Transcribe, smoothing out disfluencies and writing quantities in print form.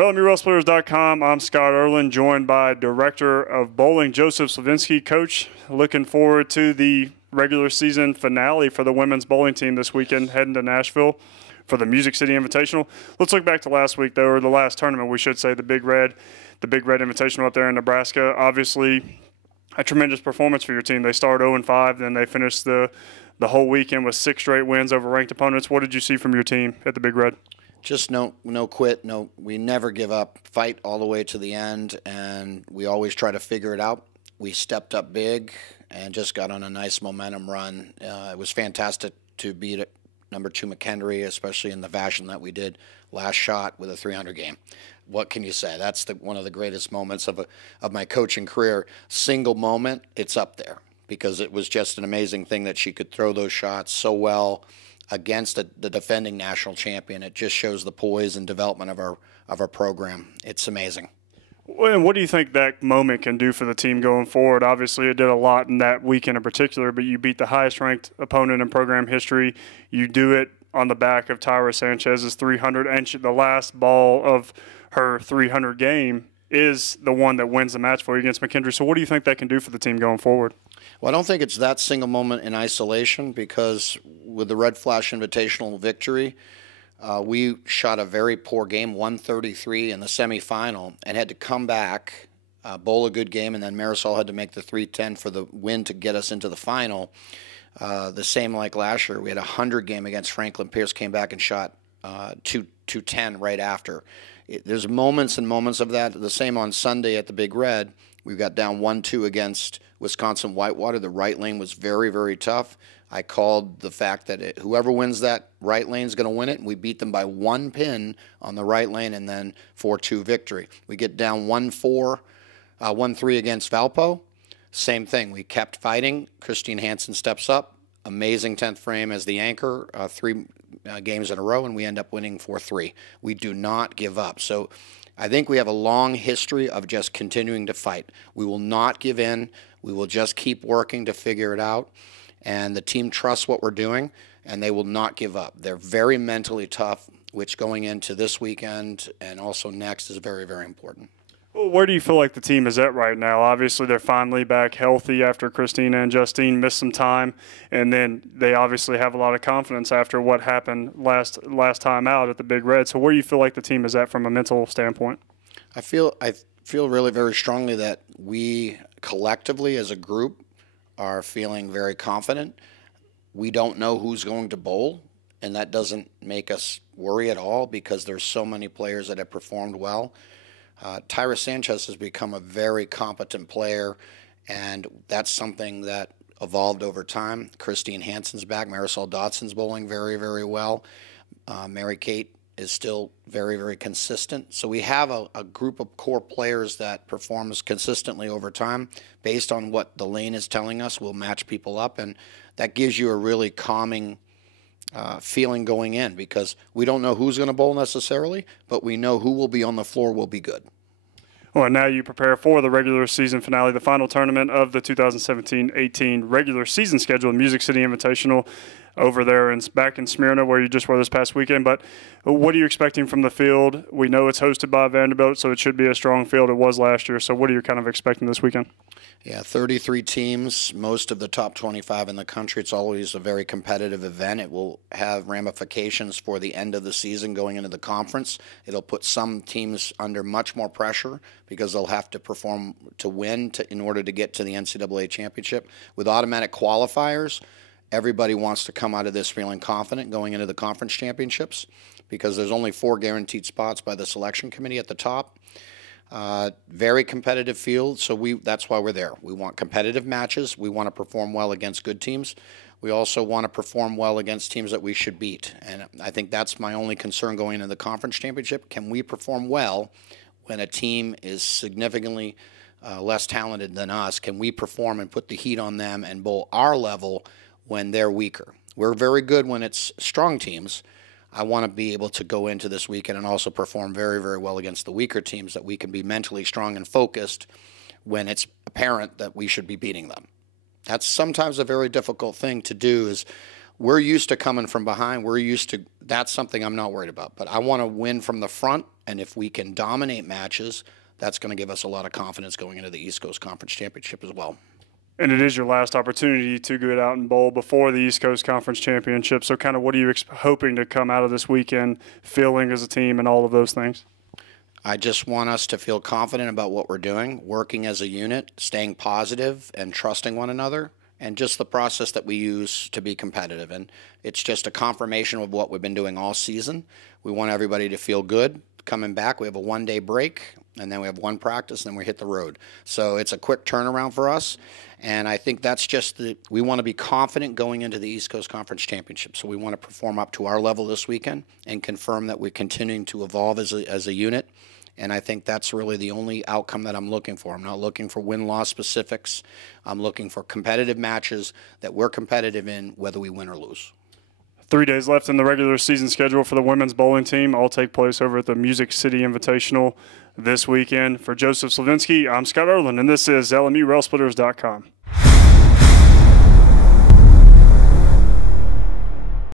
For LMUWrestlePlayers.com, I'm Scott Erlin, joined by Director of Bowling Joseph Slavinsky. Coach, looking forward to the regular season finale for the women's bowling team this weekend, heading to Nashville for the Music City Invitational. Let's look back to last week, though, or the last tournament, we should say, the Big Red Invitational up there in Nebraska. Obviously, a tremendous performance for your team. They started 0-5, then they finished the whole weekend with 6 straight wins over ranked opponents. What did you see from your team at the Big Red? Just no quit. No, we never give up. Fight all the way to the end, and we always try to figure it out. We stepped up big and just got on a nice momentum run. It was fantastic to beat number 2 McHenry, especially in the fashion that we did last shot with a 300 game. What can you say? That's one of the greatest moments of my coaching career. Single moment, it's up there because it was just an amazing thing that she could throw those shots so well against the defending national champion. It just shows the poise and development of our program. It's amazing. And what do you think that moment can do for the team going forward? Obviously, it did a lot in that weekend in particular, but you beat the highest-ranked opponent in program history. You do it on the back of Tyra Sanchez's 300, and the last ball of her 300 game is the one that wins the match for you against McHenry. So what do you think that can do for the team going forward? Well, I don't think it's that single moment in isolation because with the Red Flash Invitational victory, we shot a very poor game, 133 in the semifinal, and had to come back, bowl a good game, and then Marisol had to make the 310 for the win to get us into the final. The same like last year. We had a 100 game against Franklin Pierce, came back and shot 210 right after. There's moments and moments of that. The same on Sunday at the Big Red. We got down 1-2 against Wisconsin Whitewater. The right lane was very, very tough. I called the fact that whoever wins that right lane is going to win it, and we beat them by 1 pin on the right lane and then 4-2 victory. We get down 1-3 against Valpo. Same thing. We kept fighting. Christine Hansen steps up. Amazing 10th frame as the anchor, 3 games in a row, and we end up winning 4-3. We do not give up. So I think we have a long history of just continuing to fight. We will not give in. We will just keep working to figure it out. And the team trusts what we're doing, and they will not give up. They're very mentally tough, which going into this weekend and also next is very, very important. Well, where do you feel like the team is at right now? Obviously, they're finally back healthy after Christina and Justine missed some time, and then they obviously have a lot of confidence after what happened last time out at the Big Red. So where do you feel like the team is at from a mental standpoint? I feel really very strongly that we collectively as a group are feeling very confident. We don't know who's going to bowl, and that doesn't make us worry at all because there's so many players that have performed well. Tyra Sanchez has become a very competent player, and that's something that evolved over time. Christine Hansen's back. Marisol Dodson's bowling very, very well. Mary Kate is still very, very consistent. So we have a group of core players that performs consistently over time. Based on what the lane is telling us, we'll match people up, and that gives you a really calming feeling going in because we don't know who's going to bowl necessarily, but we know who will be on the floor will be good. Well, now you prepare for the regular season finale, the final tournament of the 2017-18 regular season schedule, Music City Invitational over there and back in Smyrna where you just were this past weekend. But what are you expecting from the field? We know it's hosted by Vanderbilt, so it should be a strong field. It was last year. So what are you kind of expecting this weekend? Yeah, 33 teams, most of the top 25 in the country. It's always a very competitive event. It will have ramifications for the end of the season going into the conference. It'll put some teams under much more pressure because they'll have to perform to win in order to get to the NCAA championship. With automatic qualifiers, everybody wants to come out of this feeling confident going into the conference championships because there's only 4 guaranteed spots by the selection committee at the top. Very competitive field, so that's why we're there. We want competitive matches. We want to perform well against good teams. We also want to perform well against teams that we should beat, and I think that's my only concern going into the conference championship. Can we perform well when a team is significantly less talented than us? Can we perform and put the heat on them and bowl our level when they're weaker? We're very good when it's strong teams. I want to be able to go into this weekend and also perform very, very well against the weaker teams, that we can be mentally strong and focused when it's apparent that we should be beating them. That's sometimes a very difficult thing to do. Is we're used to coming from behind. That's something I'm not worried about. But I want to win from the front And if we can dominate matches, that's going to give us a lot of confidence going into the East Coast Conference Championship as well. And it is your last opportunity to get out and bowl before the East Coast Conference Championship. So kind of what are you hoping to come out of this weekend, feeling as a team and all of those things? I just want us to feel confident about what we're doing, working as a unit, staying positive and trusting one another, and just the process that we use to be competitive. And it's just a confirmation of what we've been doing all season. We want everybody to feel good coming back. We have a one-day break, and then we have one practice, and then we hit the road. So it's a quick turnaround for us, and I think that's just we want to be confident going into the East Coast Conference Championship. So we want to perform up to our level this weekend and confirm that we're continuing to evolve as a unit. And I think that's really the only outcome that I'm looking for. I'm not looking for win-loss specifics. I'm looking for competitive matches that we're competitive in, whether we win or lose. 3 days left in the regular season schedule for the women's bowling team. All take place over at the Music City Invitational this weekend. For Joseph Slavinsky, I'm Scott Erlin, and this is LMURailsplitters.com.